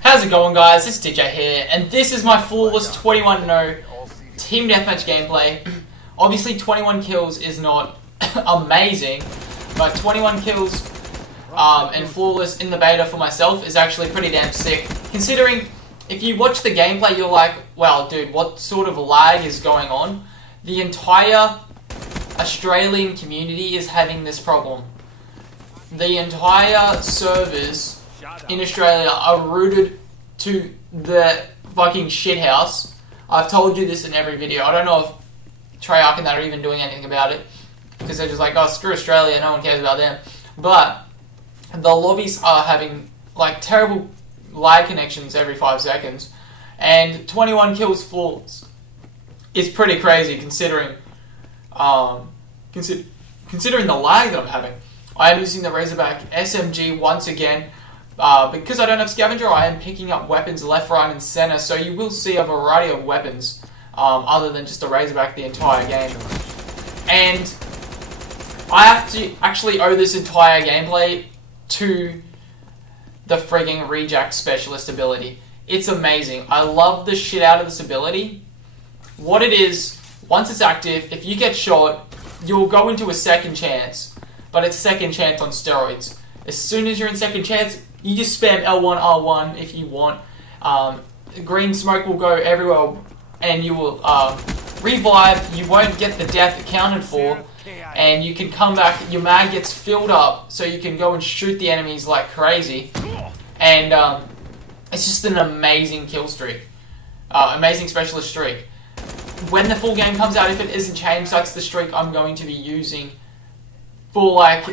How's it going, guys? This is DJ here, and this is my flawless 21-0 team deathmatch gameplay. Obviously 21 kills is not amazing, but 21 kills and flawless in the beta for myself is actually pretty damn sick. Considering, if you watch the gameplay, you're like, well, dude, what sort of lag is going on? The entire Australian community is having this problem. The entire servers in Australia are rooted to the fucking shithouse. I've told you this in every video. I don't know if Treyarch and that are even doing anything about it, because they're just like, oh, screw Australia, no one cares about them. But the lobbies are having like terrible lag connections every 5 seconds, and 21 kills flawless is pretty crazy considering considering the lag that I'm having. I am using the Rejack SMG once again. Because I don't have Scavenger, I am picking up weapons left, right, and center, so you will see a variety of weapons other than just a Razorback the entire game. And I have to actually owe this entire gameplay to the frigging Rejack specialist ability. It's amazing. I love the shit out of this ability. What it is, once it's active, if you get shot, you'll go into a second chance, but it's second chance on steroids. As soon as you're in second chance, you just spam L1, R1 if you want. Green smoke will go everywhere, and you will revive. You won't get the death accounted for, and you can come back. Your mag gets filled up, so you can go and shoot the enemies like crazy. And it's just an amazing kill streak, amazing specialist streak. When the full game comes out, if it isn't changed, that's the streak I'm going to be using for like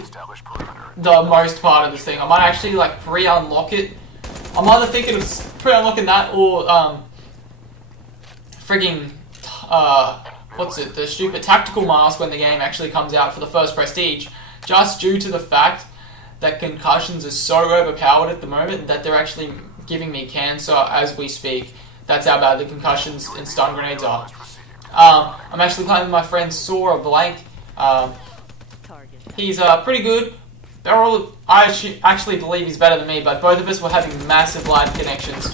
the most part of this thing. I might actually like pre-unlock it. I'm either thinking of pre-unlocking that or frigging what's it? The stupid tactical mask when the game actually comes out for the first prestige. Just due to the fact that concussions are so overpowered at the moment that they're actually giving me cancer as we speak. That's how bad the concussions and stun grenades are. I'm actually playing with my friend Sora Blank. He's pretty good. I actually believe he's better than me, but both of us were having massive lag connections.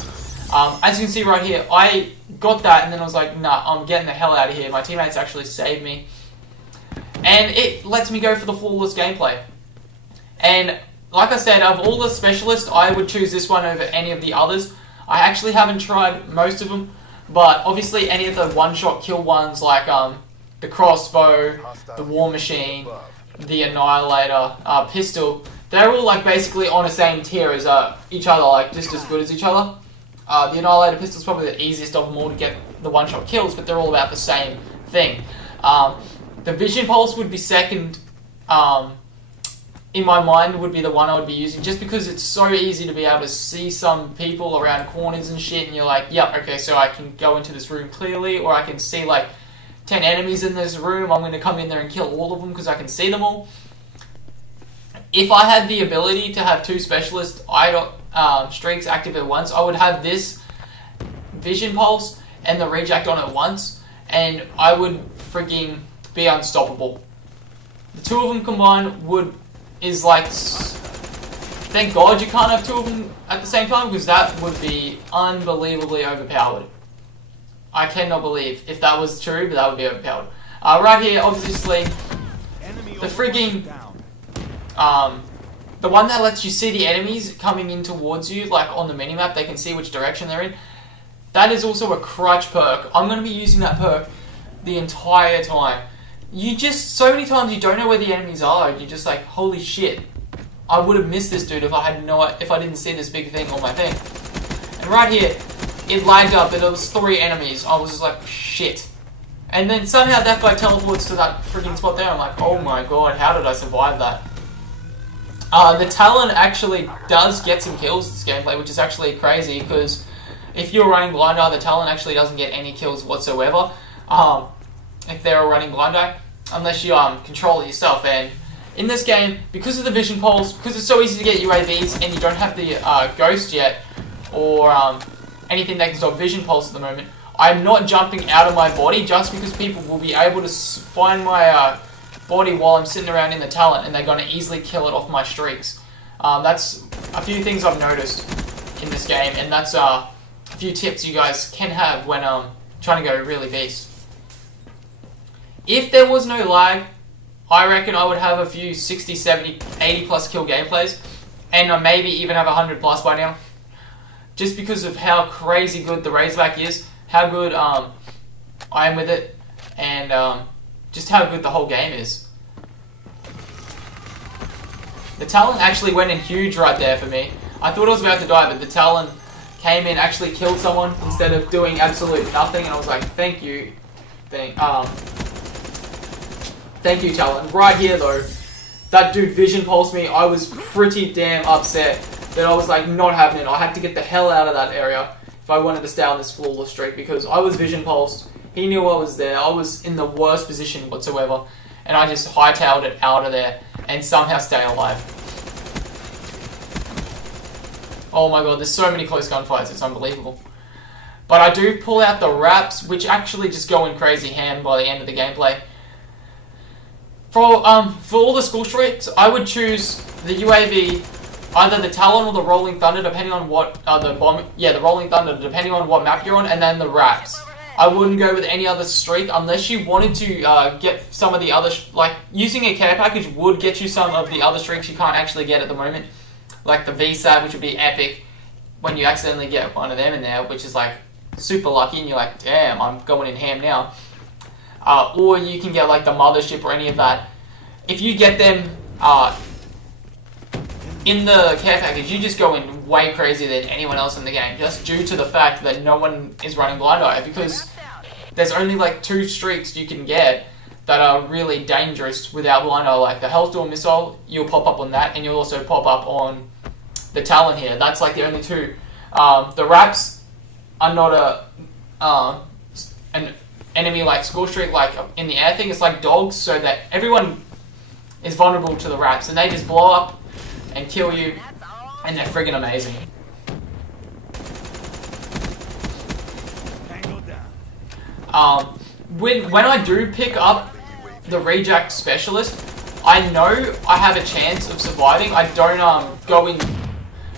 As you can see right here, I got that and then I was like, nah, I'm getting the hell out of here. My teammates actually saved me. And it lets me go for the flawless gameplay. And like I said, of all the specialists, I would choose this one over any of the others. I actually haven't tried most of them, but obviously any of the one-shot kill ones like the crossbow, the war machine, the annihilator, pistol, they're all like basically on the same tier as each other, like just as good as each other. The annihilator pistol is probably the easiest of them all to get the one-shot kills, but they're all about the same thing. The vision pulse would be second, in my mind, would be the one I would be using, just because it's so easy to be able to see some people around corners and shit, and you're like, yep, okay, so I can go into this room clearly, or I can see like 10 enemies in this room, I'm going to come in there and kill all of them because I can see them all. If I had the ability to have two specialist streaks active at once, I would have this Vision Pulse and the Rejack on at once, and I would frigging be unstoppable. The two of them combined is like, thank God you can't have two of them at the same time, because that would be unbelievably overpowered. I cannot believe if that was true, but that would be overpowered. Right here, obviously, the frigging, the one that lets you see the enemies coming in towards you, like on the minimap, they can see which direction they're in. That is also a crutch perk. I'm going to be using that perk the entire time. So many times you don't know where the enemies are, and you're just like, holy shit, I would have missed this dude if I didn't see this big thing on my thing. And right here, it lagged up and it was 3 enemies. I was just like, shit. And then somehow that guy teleports to that freaking spot there. I'm like, oh my god, how did I survive that? The Talon actually does get some kills this gameplay, which is actually crazy, because if you're running Blind Eye, the Talon actually doesn't get any kills whatsoever. If they're all running Blind Eye, unless you control it yourself. And in this game, because of the Vision Pulse, because it's so easy to get UAVs and you don't have the Ghost yet, or anything that can stop Vision Pulse at the moment, I'm not jumping out of my body just because people will be able to find my body while I'm sitting around in the Talon, and they're going to easily kill it off my streaks. That's a few things I've noticed in this game, and that's a few tips you guys can have when trying to go really beast. If there was no lag, I reckon I would have a few 60, 70, 80 plus kill gameplays, and maybe even have 100 plus by now. Just because of how crazy good the Razorback is, how good I am with it, and just how good the whole game is. The Talon actually went in huge right there for me. I thought I was about to die, but the Talon came in, actually killed someone instead of doing absolute nothing, and I was like, thank you. Thank you, Talon. Right here, though, that dude vision pulsed me. I was pretty damn upset that I was like not having it. I had to get the hell out of that area if I wanted to stay on this flawless streak, because I was vision pulsed. He knew I was there. I was in the worst position whatsoever, and I just hightailed it out of there and somehow stay alive. Oh my god, there's so many close gunfights, it's unbelievable. But I do pull out the wraps, which actually just go in crazy ham by the end of the gameplay. For all the school streaks, I would choose the UAV, either the Talon or the Rolling Thunder, depending on what the Rolling Thunder, depending on what map you're on, and then the wraps. I wouldn't go with any other streak unless you wanted to get some of the other, like using a care package would get you some of the other streaks you can't actually get at the moment, like the VSAT, which would be epic when you accidentally get one of them in there, which is like super lucky, and you're like, damn, I'm going in ham now. Or you can get like the Mothership or any of that. If you get them in the care package, you just go in way crazier than anyone else in the game, just due to the fact that no one is running Blind Eye, because there's only like 2 streaks you can get that are really dangerous without Blind Eye, like the Hellstorm Missile, you'll pop up on that, and you'll also pop up on the Talon here. That's like the only 2. The wraps are not an enemy like score streak, like in the air thing. It's like dogs, so that everyone is vulnerable to the wraps, and they just blow up and kill you, and they're friggin' amazing. When I do pick up the Rejack Specialist, I know I have a chance of surviving. I don't go in.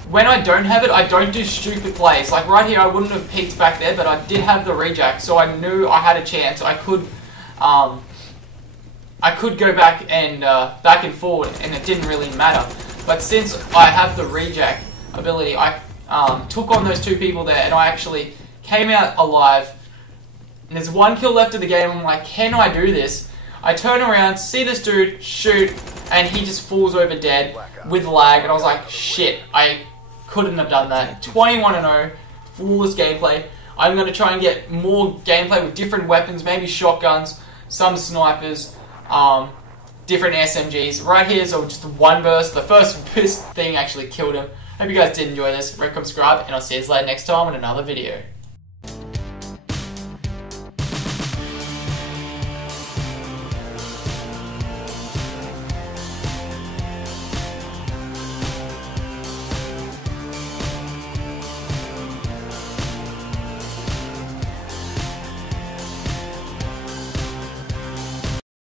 When I don't have it, I don't do stupid plays. Like right here, I wouldn't have peeked back there, but I did have the Rejack, so I knew I had a chance. I could go back and forward, and it didn't really matter. But since I have the Rejack ability, I took on those 2 people there, and I actually came out alive. And there's 1 kill left of the game. I'm like, can I do this? I turn around, see this dude, shoot, and he just falls over dead with lag. And I was like, shit, I couldn't have done that. 21-0, flawless gameplay. I'm going to try and get more gameplay with different weapons, maybe shotguns, some snipers, different SMGs. Right here is just 1 burst. The first burst thing actually killed him. Hope you guys did enjoy this. Subscribe, and I'll see you later next time in another video.